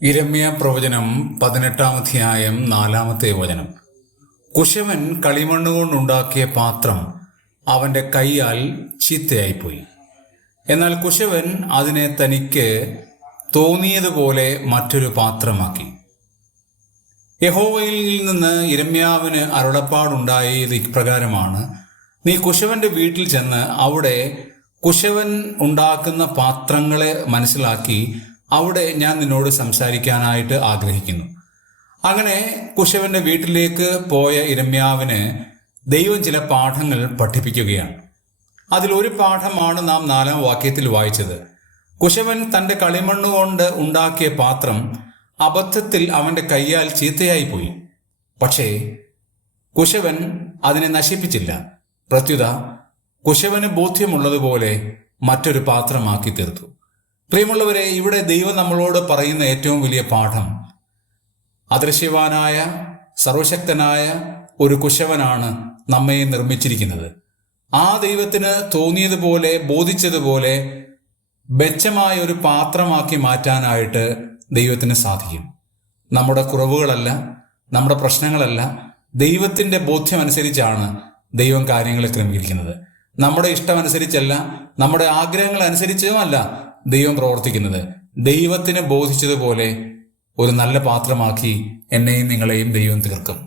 യിരെമ്യാ പ്രവചനം 18-ാം അധ്യായം 4-ാമത്തെ വചനം. കുശവൻ കളിമണ്ണുകൊണ്ടുണ്ടാക്കിയ പാത്രം അവന്റെ കൈയാൽ ചീത്തയായിപ്പോയി. എന്നാൽ കുശവൻ അതിനെ തനിക്ക് തോന്നിയതുപോലെ മറ്റൊരു പാത്രമാക്കി. യഹോവയിൽ നിന്ന് യിരെമ്യാവിന് അരുളപ്പാടുണ്ടായത് ഇപ്രകാരമാണ്: നീ കുശവന്റെ വീട്ടിൽ ചെന്ന് അവിടെ കുശവൻ ഉണ്ടാക്കുന്ന പാത്രങ്ങളെ മനസ്സിലാക്കി അവിടെ ഞാൻ നിന്നോട് സംസാരിക്കാനായിട്ട് ആഗ്രഹിക്കുന്നു. അങ്ങനെ കുശവന്റെ വീട്ടിലേക്ക് പോയ യിരെമ്യാവിന് ദൈവം ചില പാഠങ്ങൾ പഠിപ്പിക്കുകയാണ്. അതിലൊരു പാഠമാണ് നാം 4-ാം വാക്യത്തിൽ വായിച്ചത്. കുശവൻ തന്റെ കളിമണ്ണുകൊണ്ട് ഉണ്ടാക്കിയ പാത്രം അബദ്ധത്തിൽ അവന്റെ കൈയാൽ ചീത്തയായിപ്പോയി. പക്ഷേ കുശവൻ അതിനെ നശിപ്പിച്ചില്ല. പ്രത്യുത കുശവന് ബോധ്യമുള്ളതുപോലെ മറ്റൊരു പാത്രമാക്കി തീർത്തു. പ്രിയമുള്ളവരെ, ഇവിടെ ദൈവം നമ്മളോട് പറയുന്ന ഏറ്റവും വലിയ പാഠം, അദൃശ്യവാനായ സർവശക്തനായ ഒരു കുശവനാണ് നമ്മെ നിർമ്മിച്ചിരിക്കുന്നത്. ആ ദൈവത്തിന് തോന്നിയതുപോലെ ബോധിച്ചതുപോലെ ബെച്ചമായ ഒരു പാത്രമാക്കി മാറ്റാനായിട്ട് ദൈവത്തിന് സാധിക്കും. നമ്മുടെ കുറവുകളല്ല, നമ്മുടെ പ്രശ്നങ്ങളല്ല, ദൈവത്തിന്റെ ബോധ്യമനുസരിച്ചാണ് ദൈവം കാര്യങ്ങളെ ക്രമീകരിക്കുന്നത്. നമ്മുടെ ഇഷ്ടമനുസരിച്ചല്ല, നമ്മുടെ ആഗ്രഹങ്ങൾ അനുസരിച്ചുമല്ല ദൈവം പ്രവർത്തിക്കുന്നത്. ദൈവത്തിന് ബോധിച്ചതുപോലെ ഒരു നല്ല പാത്രമാക്കി എന്നെയും നിങ്ങളെയും ദൈവം തീർക്കും.